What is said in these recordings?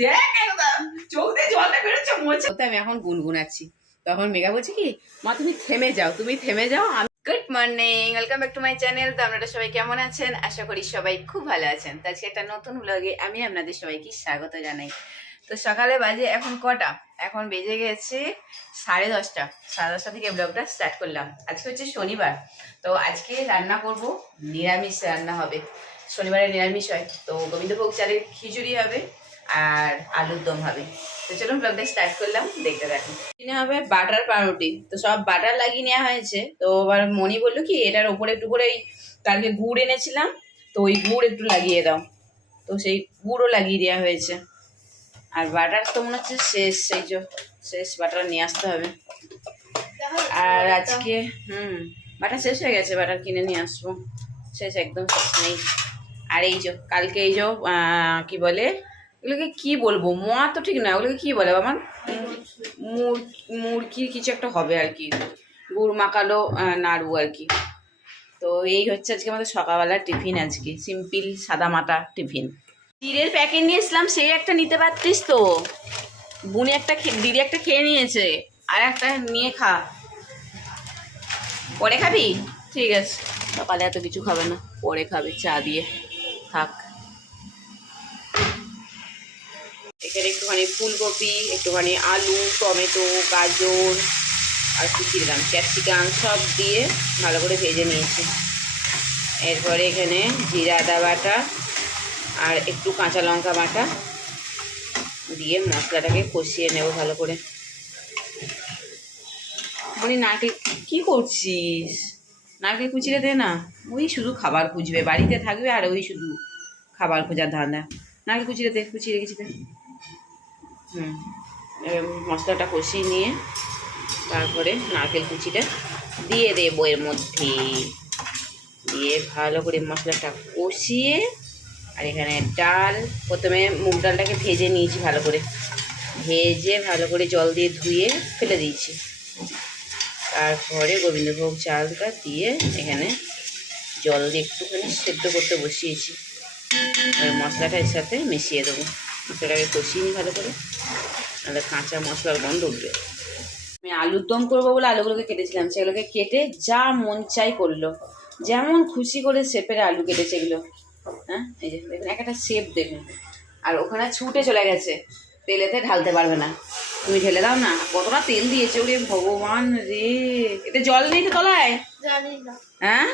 দেখ আমি এখন গুনগুনাচ্ছি। তখন মেঘা বলছে কি, মা, তুমি থেমে যাও, তুমি থেমে যাও, আমি good morning welcome back to my channel তো আপনারা সবাই কেমন আছেন? আশা করি সবাই খুব ভালো আছেন। তো একটা নতুন ব্লগে আমি আপনাদের সবাইকে স্বাগত জানাই। তো সকালে বাজে এখন কটা? এখন বেজে গেছে সাড়ে দশটা। সাড়ে দশটা থেকে ব্লগটা স্টার্ট করলাম। আজকে হচ্ছে শনিবার। তো আজকে রান্না করব, নিরামিষ রান্না হবে। শনিবারে নিরামিষ হয়। তো গোবিন্দভোগ চালের খিচুড়ি হবে। আর আলুর দম হবে। তো চলুন ব্লগটা স্টার্ট করলাম, দেখতে থাকুন। কিনে হবে বাটার পাউরুটি। তো সব বাটার লাগিয়ে নেওয়া হয়েছে। তো এবার মনি বলল কি, এটার ওপরে একটু করে ওই কালকে গুড় এনেছিলাম, তো ওই গুড় একটু লাগিয়ে দাও। তো সেই গুড়ও লাগিয়ে দেওয়া হয়েছে। আর বাটার তো মনে হচ্ছে শেষ, সেই যে শেষ বাটার নিয়ে আসতে হবে। আর আজকে, হুম, বাটার শেষ হয়ে গেছে, বাটার কিনে নিয়ে আসব। শেষ, একদম শেষ নেই। আর এই যে, কালকে এই যে কি বলে এগুলোকে কি বলব? মোয়া তো ঠিক না, ওগুলোকে কি বলে আমার মুরগির কিছু একটা হবে আর কি। গুড় মাখালো নাড়ু আর কি। তো এই হচ্ছে আজকে আমাদের সকালবেলার টিফিন আজকে। সিম্পল সাদা মাটা টিফিন। চিড়ের প্যাকেট নিয়ে এসলাম সেই একটা নিতে পারতিস তো। বুনি একটা দিদি একটা খেয়ে নিয়েছে। আর একটা নিয়ে খা। পরে খাবি? ঠিক আছে। সকালে এত কিছু খাবে না। পরে খাবে, চা দিয়ে। থাক। এখানে একটুখানি ফুলকপি, একটুখানি আলু, টমেটো, গাজর, আর কি কি দিলাম? ক্যাপসিকাম সব দিয়ে ভালো করে ভেজে নিয়েছি। এরপরে এখানে জিরা, আদা বাটা আর একটু কাঁচা লঙ্কা বাটা দিয়ে মশলাটাকে কষিয়ে নেব ভালো করে। মানে নারকেল, কি করছিস? নারকেল কুচিরে দে না। ওই শুধু খাবার খুঁজবে, বাড়িতে থাকবে আর ওই শুধু খাবার খোঁজার ধান্দা। নারকেল কুচিরে দে, কুচিয়ে রেখেছি দে। মশলাটা কষিয়ে নিয়ে তারপরে নারকেল কুচিটা দিয়ে দেবো এর মধ্যে। দিয়ে ভালো করে মশলাটা কষিয়ে আর এখানে ডাল, প্রথমে মুগ ডালটাকে ভেজে নিয়েছি ভালো করে। ভেজে ভালো করে জল দিয়ে ধুয়ে ফেলে দিয়েছি। তারপরে গোবিন্দভোগ চালটা দিয়ে এখানে জল দিয়ে একটুখানি সেদ্ধ করতে বসিয়েছি। মশলাটা এর সাথে মিশিয়ে দেবো। মশলাটাকে কষিয়ে নিই ভালো করে। নাহলে কাঁচা মশলার গন্ধ উঠবে। আমি আলুর দম করব বলে আলুগুলোকে কেটেছিলাম। সেগুলোকে কেটে যা মন চাই করল। যেমন খুশি করে শেপের আলু কেটেছে এগুলো। হ্যাঁ এই যে দেখুন এক একটা শেপ দেখুন। আর ওখানে ছুটে চলে গেছে। তেলেতে ঢালতে পারবে না। তুমি ঢেলে দাও না। কতটা তেল দিয়েছে ওরে ভগবান রে। এতে জল নেই তো তলায়? হ্যাঁ?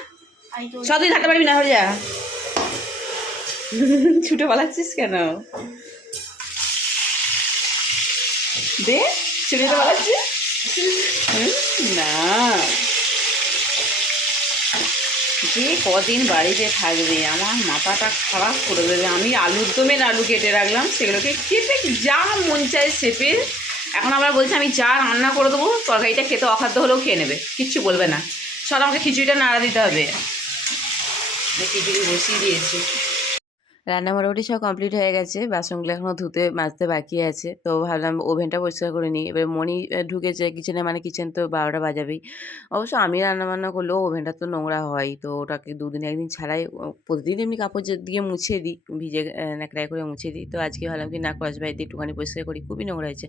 সব তুই থাকতে পারবি না হয়ে যা। ছুটে পালাচ্ছিস কেন? দে তো পালাচ্ছিস হুম, না যে কদিন বাড়িতে থাকবে আমার মাথাটা খারাপ করে দেবে আমি আলুর দমের আলু কেটে রাখলাম সেগুলোকে কেটে যা মন চায় সেপে এখন আবার বলছে আমি যা রান্না করে দেবো তরকারিটা খেতে অখাদ্য হলেও খেয়ে নেবে কিচ্ছু বলবে না সব আমাকে খিচুড়িটা নাড়া দিতে হবে খিচুড়ি বসিয়ে দিয়েছি রান্না মোটামুটি সব কমপ্লিট হয়ে গেছে। বাসনগুলো এখনও ধুতে মাজতে বাকি আছে। তো ভাবলাম ওভেনটা পরিষ্কার করে নিই। এবার মনি ঢুকেছে কিচেনে মানে কিচেন তো বারোটা বাজাবেই। অবশ্য আমি রান্না বান্না করলেও ওভেনটা তো নোংরা হয়। তো ওটাকে দুদিন একদিন ছাড়াই প্রতিদিন এমনি কাপড় দিয়ে মুছে দিই ভিজে আহ, ন্যাকড়ায় করে মুছে দিই। তো আজকে ভাবলাম কি না ক্রস দিয়ে একটুখানি পরিষ্কার করি খুবই নোংরা হয়েছে।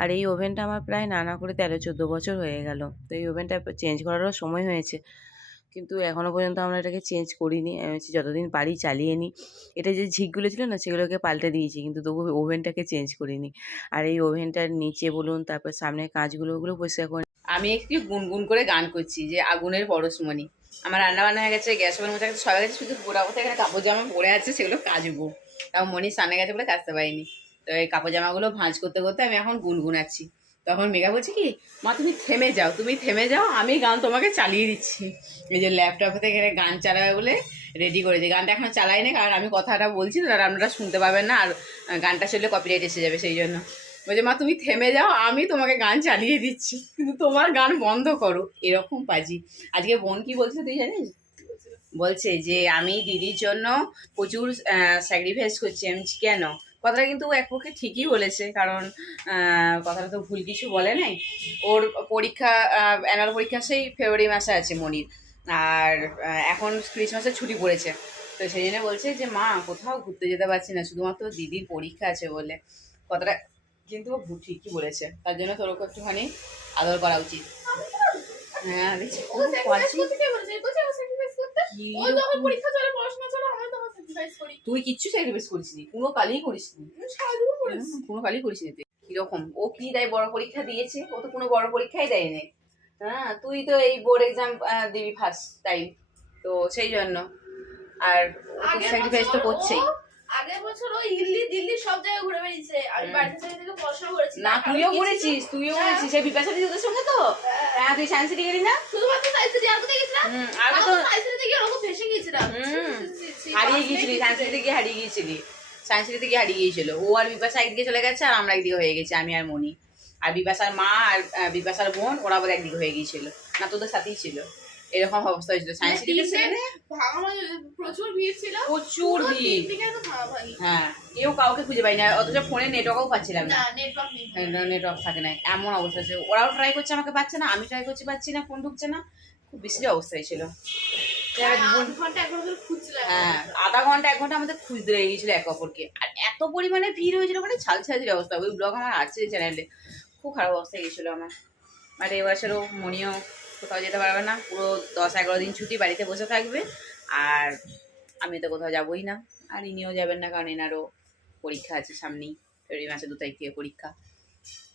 আর এই ওভেনটা আমার প্রায় না না করে তেরো চোদ্দ বছর হয়ে গেল। তো এই ওভেনটা চেঞ্জ করারও সময় হয়েছে। কিন্তু এখনও পর্যন্ত আমরা এটাকে চেঞ্জ করিনি। আমি হচ্ছে যতদিন পারি চালিয়ে নিই এটা যে ঝিকগুলো ছিল না, সেগুলোকে পাল্টে দিয়েছি, কিন্তু তবু ওভেনটাকে চেঞ্জ করিনি। আর এই ওভেনটার নিচে বলুন, তারপর সামনে কাঁচগুলো ওগুলো পরিষ্কার করে আমি একটু গুনগুন করে গান করছি, যে আগুনের পরশমণি। আমার রান্না বান্না হয়ে গেছে, গ্যাস ওভেন মোছা গেছে, সবাই গেছে, শুধু গোড়া কোথায় এখানে কাপড় জামা পরে আছে, সেগুলো কাচবো। তাও মনি সামনে গেছে বলে কাচতে পারিনি। তো এই কাপড় জামাগুলো ভাঁজ করতে করতে আমি এখন গুনগুনাচ্ছি। তখন মেঘা বলছে কি, মা, তুমি থেমে যাও, তুমি থেমে যাও, আমি গান তোমাকে চালিয়ে দিচ্ছি। এই যে ল্যাপটপ থেকে এখানে গান চালাবে বলে রেডি করেছি গানটা এখনও চালাইনি কারণ আমি কথাটা বলছি তো আপনারা শুনতে পাবেন না, আর গানটা শুনলে কপিরাইট এসে যাবে সেই জন্য। বলছে, মা, তুমি থেমে যাও, আমি তোমাকে গান চালিয়ে দিচ্ছি, কিন্তু তোমার গান বন্ধ করো। এরকম পাজি। আজকে বোন কি বলছে তুই জানিস? বলছে যে, আমি দিদির জন্য প্রচুর স্যাক্রিফাইস করছি, আমি কেন? কথাটা কিন্তু এক পক্ষে ঠিকই বলেছে কারণ কথাটা তো ভুল কিছু বলে নাই। ওর পরীক্ষা অ্যানুয়াল পরীক্ষা সেই ফেব্রুয়ারি মাসে আছে মনির। আর এখন ক্রিসমাসের ছুটি পড়েছে। তো সেই জন্য বলছে যে মা কোথাও ঘুরতে যেতে পারছি না শুধুমাত্র দিদির পরীক্ষা আছে বলে। কথাটা কিন্তু ও ঠিকই বলেছে। তার জন্য তোর ওকে একটুখানি আদর করা উচিত। হ্যাঁ দেখছি করি। তুই কিচ্ছু স্যাক্রিফাইস করিসনি কোনো কালই করিসনি। সারাজীবন কোনো কালই করিসনি তুই। কীরকম? ও কি দেয় বড় পরীক্ষা দিয়েছে? ও তো কোনো বড় পরীক্ষাই দেয় দেয়নি হ্যাঁ তুই তো এই বোর্ড এক্সাম দিবি ফার্স্ট টাইম তো সেই জন্য। আর স্যাক্রিফাইস তো করছেই। আগের বছর ও দিল্লি সব জায়গায় ঘুরে বেরিয়েছে আমি বাড়িতে থেকে থেকে পড়াশোনা করেছি। না তুইও? করেছিস তুইও হ্যাঁ। করেছিস সেই বিপাশা দিদি সঙ্গে তো? হ্যাঁ। তুই সায়েন্স সিটি গেলি না? শুধুমাত্র সায়েন্স সিটি আর কোথায় গেছিলাম? আগে তো সায়েন্স সিটি গিয়ে ওরকম গিয়েছিলাম। হারিয়ে গিয়েছিলি সায়েন্স সিটি থেকে হারিয়ে গিয়েছিলি। সায়েন্স সিটি থেকে হারিয়ে গিয়েছিল। ও আর বিপাশা একদিকে চলে গেছে আর আমরা একদিকে হয়ে গেছি আমি আর মনি আর বিপাশার মা আর বিপাশার বোন ওরা আবার একদিকে হয়ে গিয়েছিল। না তোদের সাথেই ছিল। এরকম অবস্থা হয়েছিল। সায়েন্স মানে সিটিতে তিনটে ছেড়ে ভাঙাভাঙি প্রচুর ভিড় ছিল। প্রচুর ভিড়। হ্যাঁ কেউ কাউকে খুঁজে পাই না অথচ ফোনে নেটওয়ার্কও পাচ্ছিলাম না। নেটওয়ার্ক নেটওয়ার্ক থাকে না। এমন অবস্থা হয়েছে। ওরাও ট্রাই করছে আমাকে পাচ্ছে না। আমি ট্রাই করছি পাচ্ছি না। ফোন ঢুকছে না। খুব বিশ্রী অবস্থায় ছিল আর আধ ঘণ্টা এক ঘণ্টা ধরে খুঁজছিলাম। হ্যাঁ আধা ঘণ্টা এক ঘণ্টা আমাদের খুঁজতে লেগে গেছিল একে অপরকে। আর এত পরিমাণে ভিড় হয়েছিল মানে ছাল অবস্থা। ওই ব্লগ আমার আছে চ্যানেলে খুব খারাপ অবস্থা গেছিল আমার। বাট এবছরও মনিও কোথাও যেতে পারবে না। পুরো দশ এগারো দিন ছুটি বাড়িতে বসে থাকবে। আর আমি তো কোথাও যাবোই না। আর ইনিও যাবেন না, কারণ এনারও পরীক্ষা আছে সামনেই। ফেব্রুয়ারি মাসে দু তারিখ থেকে পরীক্ষা।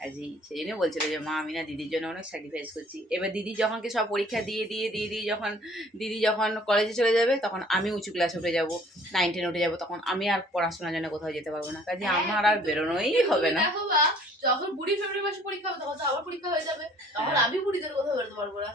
আজই বলছিল যে মা আমি না দিদির জন্য অনেক স্যাক্রিফাইস করছি। এবার দিদি যখন কি সব পরীক্ষা দিয়ে দিয়ে দিয়ে দিয়ে যখন দিদি যখন কলেজে চলে যাবে তখন আমি উঁচু ক্লাস উঠে যাব নাইন টেন উঠে যাব তখন আমি আর পড়াশোনার জন্য কোথাও যেতে পারব না। কাজে আমার আর বেরোনোই হবে না। যখন বুড়ি ফেব্রুয়ারি মাসে পরীক্ষা হবে তখন তো আবার পরীক্ষা হয়ে যাবে। তখন হ্যাঁ। আমি বুড়িদের কোথাও বেরোতে পারব না।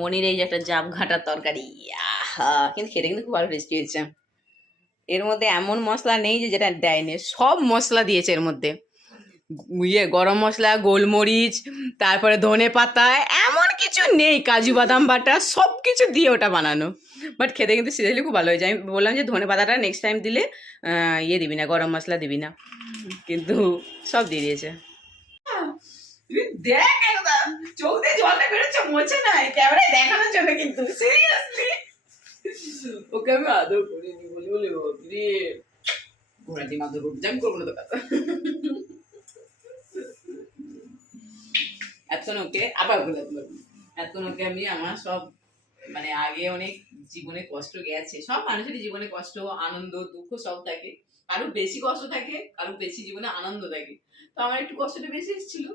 মনির এই যে একটা জাম ঘাটার তরকারি কিন্তু খেতে কিন্তু খুব ভালো টেস্টি হয়েছে। এর মধ্যে এমন মশলা নেই যে যেটা দেয়নি, সব মশলা দিয়েছে এর মধ্যে। ইয়ে গরম মশলা, গোলমরিচ, তারপরে ধনে পাতা, এমন কিছু নেই, কাজু বাদাম বাটা, সব কিছু দিয়ে ওটা বানানো। বাট খেতে কিন্তু সিরিয়াসলি খুব ভালো হয়েছে। আমি বললাম যে ধনে পাতাটা নেক্সট টাইম দিলে ইয়ে দিবি না, গরম মশলা দিবি না। কিন্তু সব দিয়ে দিয়েছে। দেখ চোখ দিয়ে জলটা বেরোচ্ছে, মোছে নাই ক্যামেরায় দেখানোর জন্য কিন্তু। সিরিয়াসলি ওকে আমি আদর করিনি, বলি, বলে বাবরে ঘোড়া ডিম আদর করতে আমি করব না তো কথা এখন ওকে আবার বলে। এখন ওকে আমি আমার সব মানে আগে অনেক জীবনে কষ্ট গেছে। সব মানুষেরই জীবনে কষ্ট, আনন্দ, দুঃখ সব থাকে। কারও বেশি কষ্ট থাকে কারও বেশি জীবনে আনন্দ থাকে। তো আমার একটু কষ্টটা বেশি এসেছিল।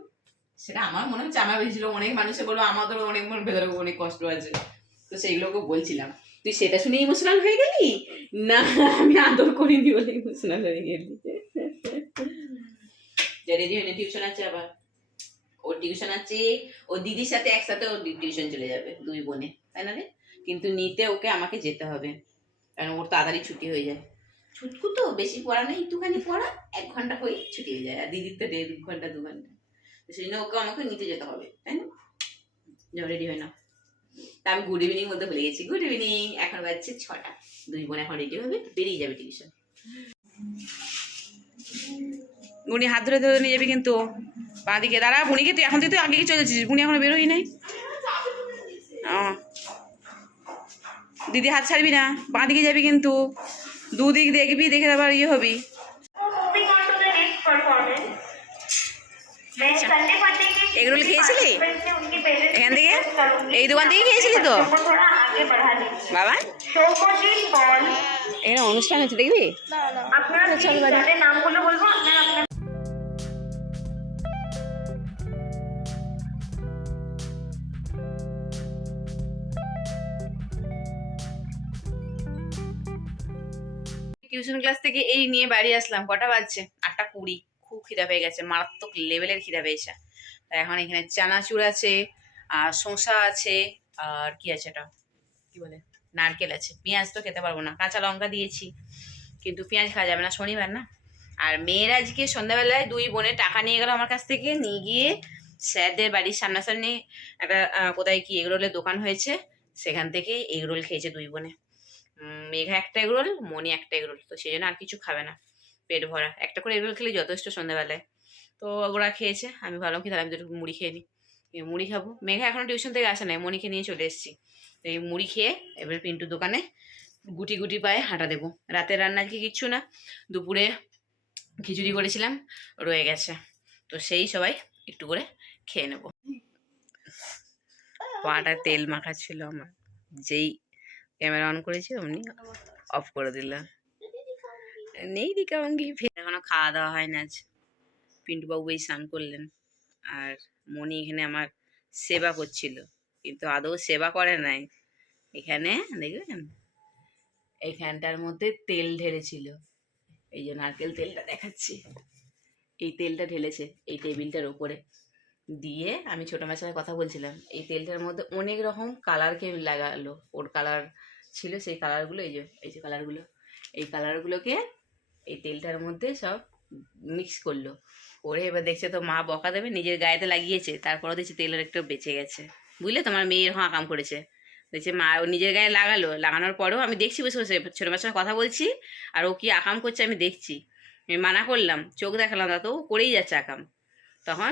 সেটা আমার মনে হচ্ছে, আমার বেশি অনেক মানুষে বলল আমাদেরও অনেক মনে ভেতরে অনেক কষ্ট আছে। তো সেইগুলোকে বলছিলাম। তুই সেটা শুনে ইমোশনাল হয়ে গেলি? না, আমি আদর করিনি বলে ইমোশনাল হয়ে গেলি। রেডি হয়নি টিউশন আছে আবার। ওর টিউশন আছে ও দিদির সাথে একসাথে ওর টিউশন চলে যাবে, দুই বোনে, তাই না রে? কিন্তু নিতে ওকে আমাকে যেতে হবে, কারণ ওর তাড়াতাড়ি ছুটি হয়ে যায়। ছুটকু তো, বেশি পড়া নেই, একটুখানি পড়া, এক ঘণ্টা হয়ে ছুটি হয়ে যায়, আর দিদির তো দেড় ঘণ্টা, দু ঘণ্টা। সেই জন্য ওকে আমাকে নিতে যেতে হবে, তাই না? যাও রেডি হয় না তা আমি গুড ইভিনিং বলতে ভুলে গেছি। গুড ইভিনিং এখন বাজছে ছটা। দুই বোন এখন রেডি হবে, বেরিয়ে যাবে টিউশন বুনি হাত ধরে ধরে নিয়ে যাবি কিন্তু। বাঁ দিকে দাঁড়া বুনিকে তুই এখন তুই আগে চলে যাচ্ছিস বুনি এখনও বেরোই নাই দিদি হাত ছাড়বি না বাঁ দিকে যাবি কিন্তু। দুদিক দেখবি, দেখে আবার ইয়ে হবি। এগরোল খেয়েছিলি? এখান থেকে? এই দোকান থেকে খেয়েছিলি তো? বাবা? এখানে অনুষ্ঠান হচ্ছে দেখবি? টিউশন ক্লাস থেকে এই নিয়ে বাড়ি আসলাম কটা বাজছে? আটটা কুড়ি। খুব খিদা পেয়ে গেছে মারাত্মক লেভেলের খিদা পেয়েছে। তাই এখন এখানে চানাচুর আছে আর শসা আছে আর কি আছে এটা? কি বলে? নারকেল আছে। পেঁয়াজ তো খেতে পারব না কাঁচা লঙ্কা দিয়েছি কিন্তু পেঁয়াজ খাওয়া যাবে না শনিবার না? আর মেয়ের আজকে সন্ধ্যাবেলায় দুই বোনে টাকা নিয়ে গেল আমার কাছ থেকে নিয়ে গিয়ে স্যারদের বাড়ির সামনাসামনি একটা কোথায় কি এগরোলের দোকান হয়েছে সেখান থেকে এগরোল খেয়েছে দুই বোনে। মেঘা একটা এগরোল মনি একটা এগরোল তো সেই জন্য আর কিছু খাবে না। পেট ভরা। একটা করে এগরোল খেলে যথেষ্ট সন্ধ্যাবেলায়। তো ওরা খেয়েছে, আমি ভাবলাম কি তাহলে আমি দুটো মুড়ি খেয়ে নিই। মুড়ি খাব। মেঘা এখনও টিউশন থেকে আসে নাই মনিকে নিয়ে চলে এসেছি। তো এই মুড়ি খেয়ে এবার পিন্টুর দোকানে গুটি গুটি পায়ে হাঁটা দেবো। রাতের রান্না কি কিচ্ছু না, দুপুরে খিচুড়ি করেছিলাম, রয়ে গেছে। তো সেই সবাই একটু করে খেয়ে নেব। পাটা তেল মাখা ছিল আমার। যেই ক্যামেরা অন করেছি, অমনি অফ করে দিলাম। নেই দিকাঙ্গি এখনও খাওয়া দাওয়া হয় না আজ। পিন্টু বাবু এই স্নান করলেন। আর মনি এখানে আমার সেবা করছিল। কিন্তু আদৌ সেবা করে নাই। এখানে, দেখবেন? এইখানটার মধ্যে তেল ঢেলেছিল। এই যে নারকেল তেলটা দেখাচ্ছি। এই তেলটা ঢেলেছে এই টেবিলটার উপরে। দিয়ে আমি ছোটো মায়ের সাথে কথা বলছিলাম। এই তেলটার মধ্যে অনেক রকম কালারকে লাগালো। ওর কালার ছিল সেই কালারগুলো, এই যে এই যে কালারগুলো। এই কালারগুলোকে এই তেলটার মধ্যে সব মিক্স করল। করে এবার দেখছে তো মা বকা দেবে, নিজের গায়েতে লাগিয়েছে, তারপরও দেখছি তেলের একটু বেঁচে গেছে। বুঝলে? তোমার মেয়ের হ্যাঁ কাম করেছে। দেখছে মা ও নিজের গায়ে লাগালো, লাগানোর পরেও আমি দেখছি বসে বসে, ছোটো মায়ের সঙ্গে কথা বলছি, আর ও কি আকাম করছে আমি দেখছি। আমি মানা করলাম, চোখ দেখালাম তা তো ও করেই যাচ্ছে আকাম তখন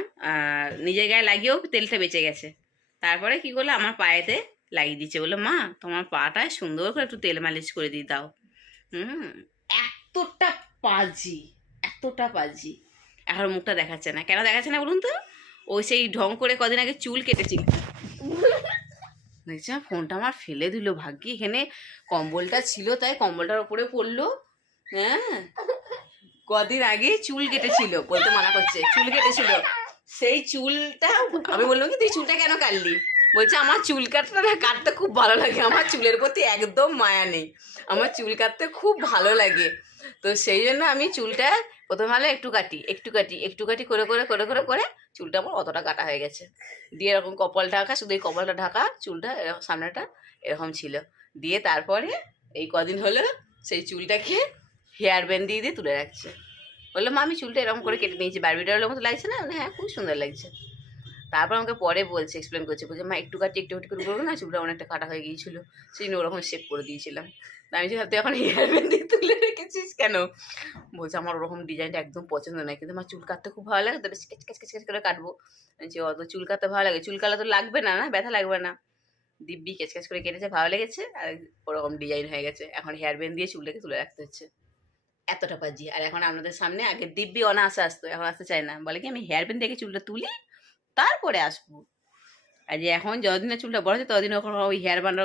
নিজের গায়ে লাগিয়েও তেলটা বেঁচে গেছে। তারপরে কি করল? আমার পায়েতে লাগিয়ে দিচ্ছে। বলল, মা, তোমার পাটায় সুন্দর করে একটু তেল মালিশ করে দিয়ে দাও। হুম। এতটা পাজি এতটা পাজি। এখন মুখটা দেখাচ্ছে না। কেন দেখাচ্ছে না বলুন তো? ও সেই ঢং করে কদিন আগে চুল কেটেছিল। দেখছি ফোনটা আমার ফেলে দিল। ভাগ্যি এখানে কম্বলটা ছিল, তাই কম্বলটার উপরে পড়ল। হ্যাঁ? কদিন আগে চুল কেটেছিল, বলতে মানা করছে। চুল কেটেছিল। সেই চুলটা, আমি বললাম কি, তুই চুলটা কেন কাটলি? বলছে, আমার চুল কাটটা না, কাটতে খুব ভালো লাগে। আমার চুলের প্রতি একদম মায়া নেই। আমার চুল কাটতে খুব ভালো লাগে। তো সেই জন্য আমি চুলটা প্রথম ভালো একটু কাটি একটু কাটি একটু কাটি করে করে করে করে করে চুলটা আমার অতটা কাটা হয়ে গেছে। দিয়ে এরকম কপাল ঢাকা শুধু এই কপালটা ঢাকা, চুলটা এরকম সামনেটা এরকম ছিল। দিয়ে তারপরে এই কদিন হলো সেই চুলটাকে হেয়ার ব্যান্ড দিয়ে দিয়ে তুলে রাখছে। বলল মা, আমি চুলটা এরকম করে কেটে নিয়েছি। বারবিটারের মতো লাগছে না? হ্যাঁ খুব সুন্দর লাগছে। তারপর আমাকে পরে বলছে এক্সপ্লেন করছে। বলছে মা একটু কাটি একটু একটু করে করব না? চুলটা অনেকটা কাটা হয়ে গিয়েছিল। সেই জন্য ওরকম শেপ করে দিয়েছিলাম। আমি ভাবতে এখন হেয়ার ব্যান্ড তুলে রেখেছিস কেন? বলছে আমার ওরকম ডিজাইনটা একদম পছন্দ নয়। কিন্তু আমার চুল কাটতে খুব ভালো লাগে তো বেশ কেচ কেচ করে কাটবো। বলছি, অত চুল কাটতে ভালো লাগে চুল কাটা তো লাগবে না না? ব্যথা লাগবে না? দিব্যি কেচ কেচ করে কেটেছে ভালো লেগেছে আর ওরকম ডিজাইন হয়ে গেছে। এখন হেয়ার ব্যান্ড দিয়ে চুলটাকে তুলে রাখতে হচ্ছে। এতটা পাজি আর এখন আপনাদের সামনে আগে দিব্যি অনা অনায়াসে আসতো এখন আসতে চায় না। বলে কি আমি হেয়ার ব্যান্ড থেকে চুলটা তুলি তারপরে আসব। আর যে এখন যতদিনে চুলটা বড় হচ্ছে ততদিন ওখানে ওই হেয়ার বাঁধা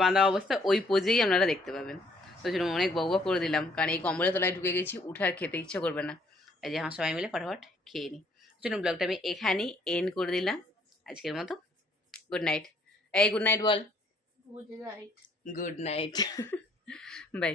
বাঁধা অবস্থা ওই পোজেই আপনারা দেখতে পাবেন। তো জন্য অনেক বউবা করে দিলাম। কারণ এই কম্বলের তলায় ঢুকে গেছি উঠে আর খেতে ইচ্ছে করবে না। এই যে এখন সবাই মিলে ফটাফট খেয়ে নিই। জন্য ব্লগটা আমি এখানেই এন্ড করে দিলাম। আজকের মতো গুড নাইট এই গুড নাইট বল। বুঝে রাইট গুড নাইট বাই